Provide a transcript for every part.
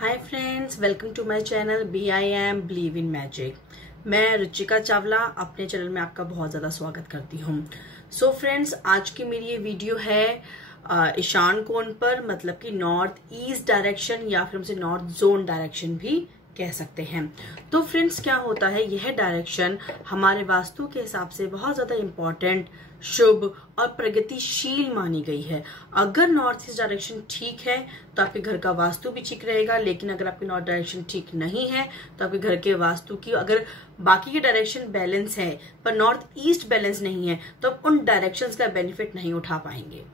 Hi friends, welcome to my channel BIM believe in magic. मैं रुचिका चावला अपने channel में आपका बहुत ज़्यादा स्वागत करती हूँ। सो फ्रेंड्स, आज की मेरी ये वीडियो है ईशान कोण पर, मतलब कि नॉर्थ ईस्ट डायरेक्शन या फिर हमसे नॉर्थ जोन डायरेक्शन भी कह सकते हैं। तो फ्रेंड्स, क्या होता है, यह डायरेक्शन हमारे वास्तु के हिसाब से बहुत ज़्यादा इम्पोर्टेंट, शुभ और प्रगतिशील मानी गई है। अगर नॉर्थ ईस्ट डायरेक्शन ठीक है तो आपके घर का वास्तु भी ठीक रहेगा, लेकिन अगर आपकी नॉर्थ डायरेक्शन ठीक नहीं है तो आपके घर के वास्तु की, अगर बाकी के डायरेक्शन बैलेंस है पर नॉर्थ ईस्ट बैलेंस नहीं है तो आप उन डायरेक्शंस का बेनिफिट नहीं उठा पाएंगे।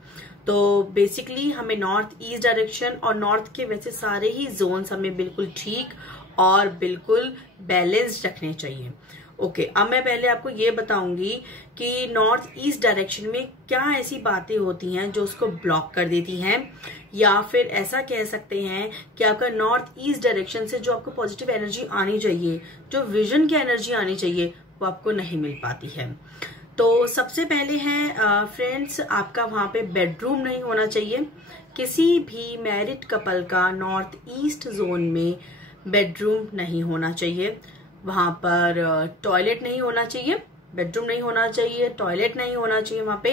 तो बेसिकली हमें नॉर्थ ईस्ट डायरेक्शन और नॉर्थ के वैसे सारे ही जोन्स हमें बिल्कुल ठीक और बिल्कुल बैलेंस्ड रखने चाहिए। ओके, अब मैं पहले आपको ये बताऊंगी कि नॉर्थ ईस्ट डायरेक्शन में क्या ऐसी बातें होती हैं जो उसको ब्लॉक कर देती हैं, या फिर ऐसा कह सकते हैं कि आपका नॉर्थ ईस्ट डायरेक्शन से जो आपको पॉजिटिव एनर्जी आनी चाहिए, जो विजन की एनर्जी आनी चाहिए, वो आपको नहीं मिल पाती है। तो सबसे पहले है फ्रेंड्स, आपका वहां पे बेडरूम नहीं होना चाहिए। किसी भी मैरिड कपल का नॉर्थ ईस्ट जोन में बेडरूम नहीं होना चाहिए। वहां पर टॉयलेट नहीं होना चाहिए, बेडरूम नहीं होना चाहिए, टॉयलेट नहीं होना चाहिए, वहां पे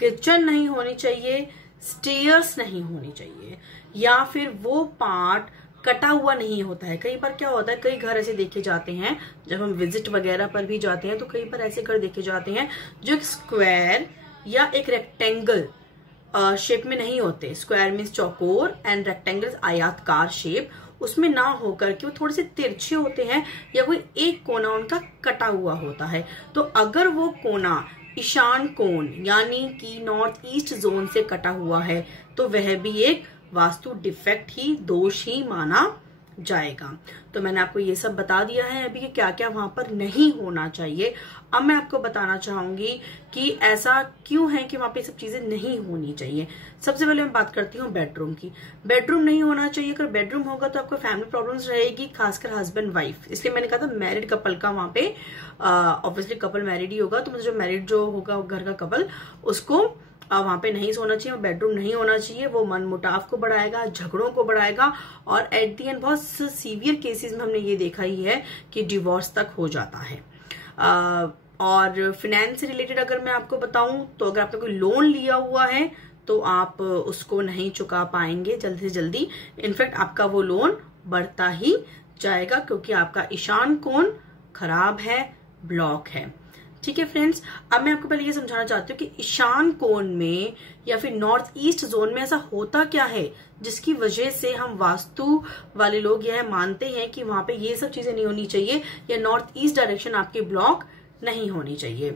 किचन नहीं होनी चाहिए, स्टेयर्स नहीं होनी चाहिए, या फिर वो पार्ट कटा हुआ नहीं होता है। कई बार क्या होता है, कई घर ऐसे देखे जाते हैं, जब हम विजिट वगैरह पर भी जाते हैं तो कई बार ऐसे घर देखे जाते हैं जो एक स्क्वायर या एक रेक्टेंगल शेप में नहीं होते। स्क्वायर मीन्स चौकोर एंड रेक्टेंगल आयताकार शेप, उसमें ना होकर के वो थोड़े से तिरछे होते हैं या कोई एक कोना उनका कटा हुआ होता है। तो अगर वो कोना ईशान कोण यानी कि नॉर्थ ईस्ट जोन से कटा हुआ है तो वह भी एक वास्तु डिफेक्ट ही, दोष ही माना जाएगा। तो मैंने आपको ये सब बता दिया है अभी कि क्या क्या वहां पर नहीं होना चाहिए। अब मैं आपको बताना चाहूंगी कि ऐसा क्यों है कि वहां पे सब चीजें नहीं होनी चाहिए। सबसे पहले मैं बात करती हूँ बेडरूम की। बेडरूम नहीं होना चाहिए। अगर बेडरूम होगा तो आपको फैमिली प्रॉब्लम्स रहेगी, खासकर हस्बैंड वाइफ। इसलिए मैंने कहा था मैरिड कपल का वहां पे, ऑब्वियसली कपल मैरिड ही होगा, तो मुझे जो मैरिड जो होगा घर का कपल, उसको वहां पे नहीं सोना चाहिए, बेडरूम नहीं होना चाहिए। वो मन मुटाव को बढ़ाएगा, झगड़ों को बढ़ाएगा, और एट दी एंड बहुत सीवियर केसेस में हमने ये देखा ही है कि डिवोर्स तक हो जाता है। और फिनेंस से रिलेटेड अगर मैं आपको बताऊं तो अगर आपने कोई लोन लिया हुआ है तो आप उसको नहीं चुका पाएंगे जल्दी से जल्दी। इनफैक्ट आपका वो लोन बढ़ता ही जाएगा, क्योंकि आपका ईशान कोण खराब है, ब्लॉक है। ठीक है फ्रेंड्स, अब मैं आपको पहले ये समझाना चाहती हूँ कि ईशान कोण में या फिर नॉर्थ ईस्ट जोन में ऐसा होता क्या है जिसकी वजह से हम वास्तु वाले लोग यह मानते हैं कि वहां पे ये सब चीजें नहीं होनी चाहिए, या नॉर्थ ईस्ट डायरेक्शन आपके ब्लॉक नहीं होनी चाहिए।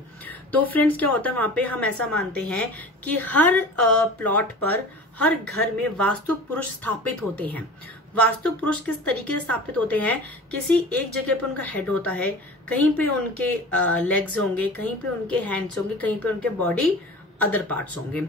तो फ्रेंड्स, क्या होता है, वहां पे हम ऐसा मानते हैं कि हर प्लॉट पर, हर घर में वास्तु पुरुष स्थापित होते हैं। वास्तु पुरुष किस तरीके से स्थापित होते हैं, किसी एक जगह पे उनका हेड होता है, कहीं पे उनके लेग्स होंगे, कहीं पे उनके हैंड्स होंगे, कहीं पे उनके बॉडी अदर पार्ट्स होंगे।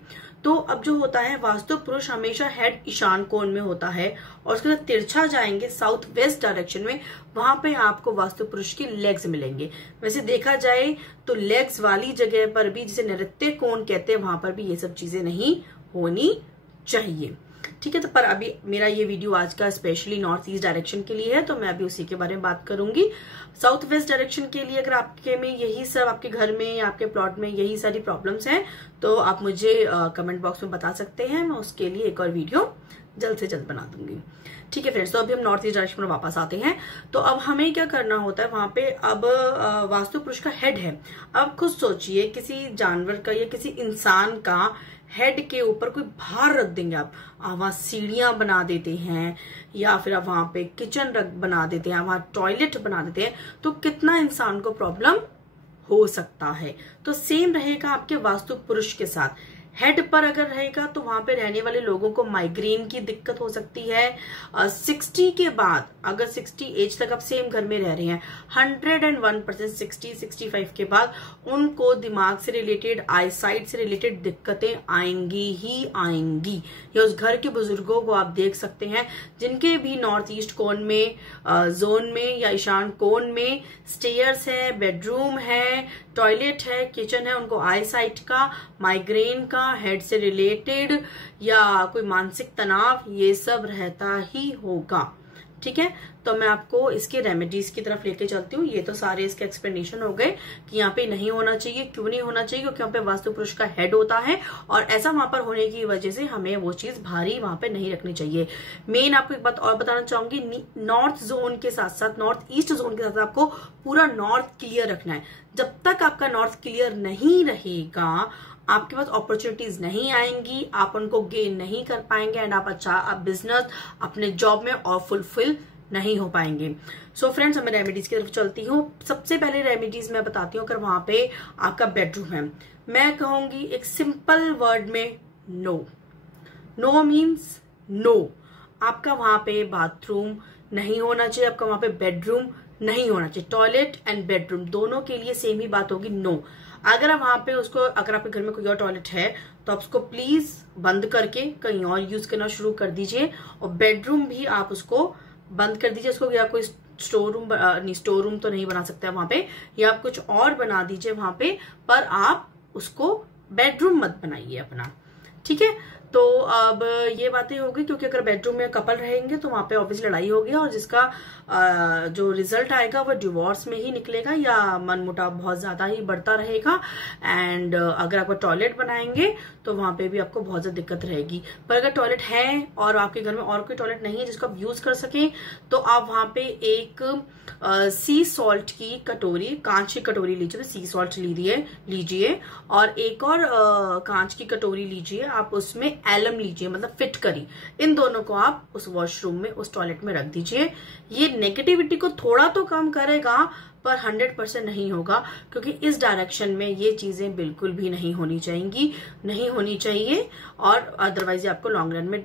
तो अब जो होता है, वास्तु पुरुष हमेशा हेड ईशान कोण में होता है, और उसके बाद तिरछा जाएंगे साउथ वेस्ट डायरेक्शन में, वहां पे आपको वास्तु पुरुष की लेग्स मिलेंगे। वैसे देखा जाए तो लेग्स वाली जगह पर भी, जिसे नृत्य कोण कहते हैं, वहां पर भी ये सब चीजें नहीं होनी चाहिए। ठीक है, तो पर अभी मेरा ये वीडियो आज का स्पेशली नॉर्थ ईस्ट डायरेक्शन के लिए है, तो मैं अभी उसी के बारे में बात करूंगी। साउथ वेस्ट डायरेक्शन के लिए अगर आपके में यही सब, आपके घर में या आपके प्लॉट में यही सारी प्रॉब्लम्स हैं, तो आप मुझे कमेंट बॉक्स में बता सकते हैं। मैं उसके लिए एक और वीडियो जल्द से जल्द बना दूंगी। ठीक है फ्रेंड्स, तो अभी हम नॉर्थ ईस्ट डायरेक्शन में वापस आते हैं। तो अब हमें क्या करना होता है, वहां पे अब वास्तु पुरुष का हेड है। अब खुद सोचिए, किसी जानवर का या किसी इंसान का हेड के ऊपर कोई भार रख देंगे आप वहां सीढ़ियां बना देते हैं, या फिर आप वहां पे किचन बना देते हैं, वहां टॉयलेट बना देते हैं, तो कितना इंसान को प्रॉब्लम हो सकता है। तो सेम रहेगा आपके वास्तु पुरुष के साथ। हेड पर अगर रहेगा तो वहां पे रहने वाले लोगों को माइग्रेन की दिक्कत हो सकती है। 60 के बाद, अगर 60 एज तक आप सेम घर में रह रहे हैं, 101% 60-65 के बाद उनको दिमाग से रिलेटेड, आईसाइट से रिलेटेड दिक्कतें आएंगी ही आएंगी। या उस घर के बुजुर्गों को आप देख सकते हैं जिनके भी नॉर्थ ईस्ट कोण में, जोन में या ईशान कोण में स्टेयर्स है, बेडरूम है, टॉयलेट है, किचन है, उनको आईसाइट का, माइग्रेन का, हेड से रिलेटेड या कोई मानसिक तनाव, ये सब रहता ही होगा। ठीक है, तो मैं आपको इसके रेमेडीज की तरफ लेके चलती हूँ। ये तो सारे इसके एक्सप्लेनेशन हो गए कि यहाँ पे नहीं होना चाहिए, क्यों नहीं होना चाहिए, क्योंकि यहाँ पे वास्तु पुरुष का हेड होता है और ऐसा वहां पर होने की वजह से हमें वो चीज भारी वहां पे नहीं रखनी चाहिए। मेन आपको एक बात और बताना चाहूंगी, नॉर्थ जोन के साथ साथ नॉर्थ ईस्ट जोन के साथ आपको पूरा नॉर्थ क्लियर रखना है। जब तक आपका नॉर्थ क्लियर नहीं रहेगा, आपके पास अपॉर्चुनिटीज नहीं आएंगी, आप उनको गेन नहीं कर पाएंगे एंड आप अच्छा बिजनेस अपने जॉब में और फुलफिल नहीं हो पाएंगे। सो फ्रेंड्स, मैं रेमेडीज की तरफ चलती हूँ। सबसे पहले रेमेडीज मैं बताती हूँ, अगर वहां पे आपका बेडरूम है, मैं कहूंगी एक सिंपल वर्ड में नो। No means no. आपका वहां पे बाथरूम नहीं होना चाहिए, आपका वहां पे बेडरूम नहीं होना चाहिए। टॉयलेट एंड बेडरूम दोनों के लिए सेम ही बात होगी, नो। अगर आप वहां पे उसको, अगर आपके घर में कोई और टॉयलेट है तो आप उसको प्लीज बंद करके कहीं और यूज करना शुरू कर दीजिए, और बेडरूम भी आप उसको बंद कर दीजिए। उसको या कोई स्टोर रूम, नहीं स्टोर रूम तो नहीं बना सकते वहां पे, या आप कुछ और बना दीजिए वहां पे, पर आप उसको बेडरूम मत बनाइए अपना, ठीक है। तो अब ये बातें होगी, क्योंकि अगर बेडरूम में कपल रहेंगे तो वहां पे ऑब्वियस लड़ाई होगी और जिसका जो रिजल्ट आएगा वो डिवोर्स में ही निकलेगा या मनमुटाव बहुत ज्यादा ही बढ़ता रहेगा। एंड अगर आप टॉयलेट बनाएंगे तो वहां पे भी आपको बहुत ज्यादा दिक्कत रहेगी। पर अगर टॉयलेट है और आपके घर में और कोई टॉयलेट नहीं है जिसको आप यूज कर सके, तो आप वहां पे एक सी सॉल्ट की कटोरी, कांच की कटोरी लीजिए, तो सी सॉल्ट लीजिए और एक और कांच की कटोरी लीजिए, आप उसमें एलम लीजिए, मतलब फिटकरी। इन दोनों को आप उस वॉशरूम में, उस टॉयलेट में रख दीजिए। ये नेगेटिविटी को थोड़ा तो कम करेगा, पर 100% नहीं होगा, क्योंकि इस डायरेक्शन में ये चीजें बिल्कुल भी नहीं होनी चाहिए और अदरवाइज आपको लॉन्ग रन में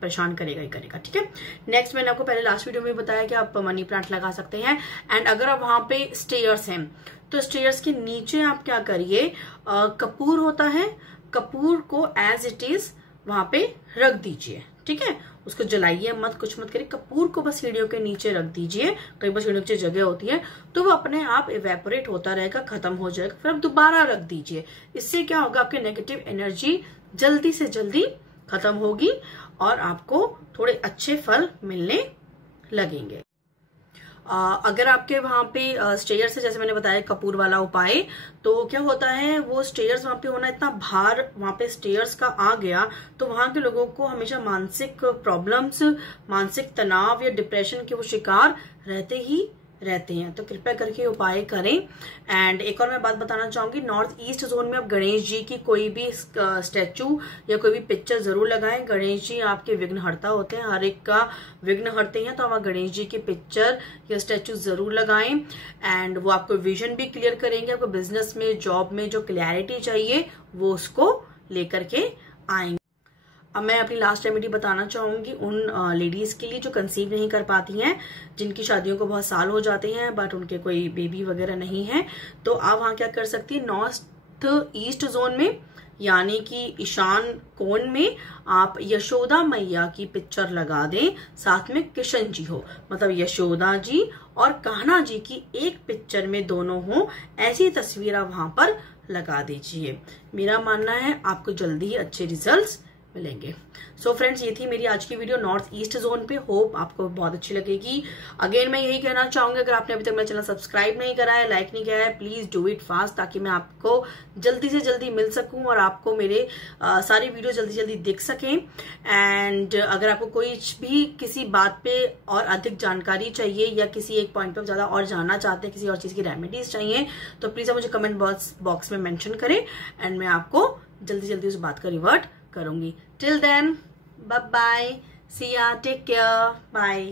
परेशान करेगा ही करेगा, ठीक है। नेक्स्ट, मैंने आपको पहले लास्ट वीडियो में बताया कि आप मनी प्लांट लगा सकते हैं। एंड अगर आप वहां पे स्टेयर्स हैं तो स्टेयर्स के नीचे आप क्या करिए, कपूर होता है, कपूर को एज इट इज वहां पे रख दीजिए, ठीक है। उसको जलाइए मत, कुछ मत करिए, कपूर को बस सीढ़ियों के नीचे रख दीजिए। कई बार सीढ़ियों के नीचे जगह होती है तो वो अपने आप इवेपोरेट होता रहेगा, खत्म हो जाएगा, फिर आप दोबारा रख दीजिए। इससे क्या होगा, आपकी नेगेटिव एनर्जी जल्दी से जल्दी खत्म होगी और आपको थोड़े अच्छे फल मिलने लगेंगे। अगर आपके वहां पे स्टेयर्स है, जैसे मैंने बताया कपूर वाला उपाय, तो क्या होता है, वो स्टेयर्स वहां पे होना, इतना भार वहां पे स्टेयर्स का आ गया तो वहां के लोगों को हमेशा मानसिक प्रॉब्लम्स, मानसिक तनाव या डिप्रेशन के वो शिकार रहते हैं। तो कृपया करके उपाय करें। एंड एक और मैं बात बताना चाहूंगी, नॉर्थ ईस्ट जोन में आप गणेश जी की कोई भी स्टैचू या कोई भी पिक्चर जरूर लगाएं। गणेश जी आपके विघ्नहर्ता होते हैं, हर एक का विघ्न हरते हैं, तो आप गणेश जी की पिक्चर या स्टैचू जरूर लगाएं। एंड वो आपको विजन भी क्लियर करेंगे, आपको बिजनेस में, जॉब में जो क्लैरिटी चाहिए वो उसको लेकर के आएंगे। अब मैं अपनी लास्ट रेमेडी बताना चाहूंगी उन लेडीज के लिए जो कंसीव नहीं कर पाती हैं, जिनकी शादियों को बहुत साल हो जाते हैं बट उनके कोई बेबी वगैरह नहीं है। तो आप वहां क्या कर सकती है, नॉर्थ ईस्ट जोन में यानी कि ईशान कोण में आप यशोदा मैया की पिक्चर लगा दें, साथ में कृष्ण जी हो, मतलब यशोदा जी और कान्हा जी की एक पिक्चर में दोनों हो, ऐसी तस्वीर आप वहां पर लगा दीजिए। मेरा मानना है आपको जल्दी ही अच्छे रिजल्ट्स मिलेंगे। सो फ्रेंड्स, ये थी मेरी आज की वीडियो नॉर्थ ईस्ट जोन पे। होप आपको बहुत अच्छी लगेगी। अगेन मैं यही कहना चाहूंगी, अगर आपने अभी तक मेरा चैनल सब्सक्राइब नहीं करा है, लाइक नहीं किया है, प्लीज डू इट फास्ट, ताकि मैं आपको जल्दी से जल्दी मिल सकूं और आपको मेरे सारी वीडियो जल्दी जल्दी दिख सकें। एंड अगर आपको कोई भी किसी बात पे और अधिक जानकारी चाहिए या किसी एक पॉइंट पे ज्यादा और जानना चाहते हैं, किसी और चीज की रेमेडीज चाहिए, तो प्लीज आप मुझे कमेंट बॉक्स में मेंशन करें एंड मैं आपको जल्दी जल्दी उस बात का रिवर्ट करूंगी। टिल देन, बाय बाय, सी या, टेक केयर, बाय।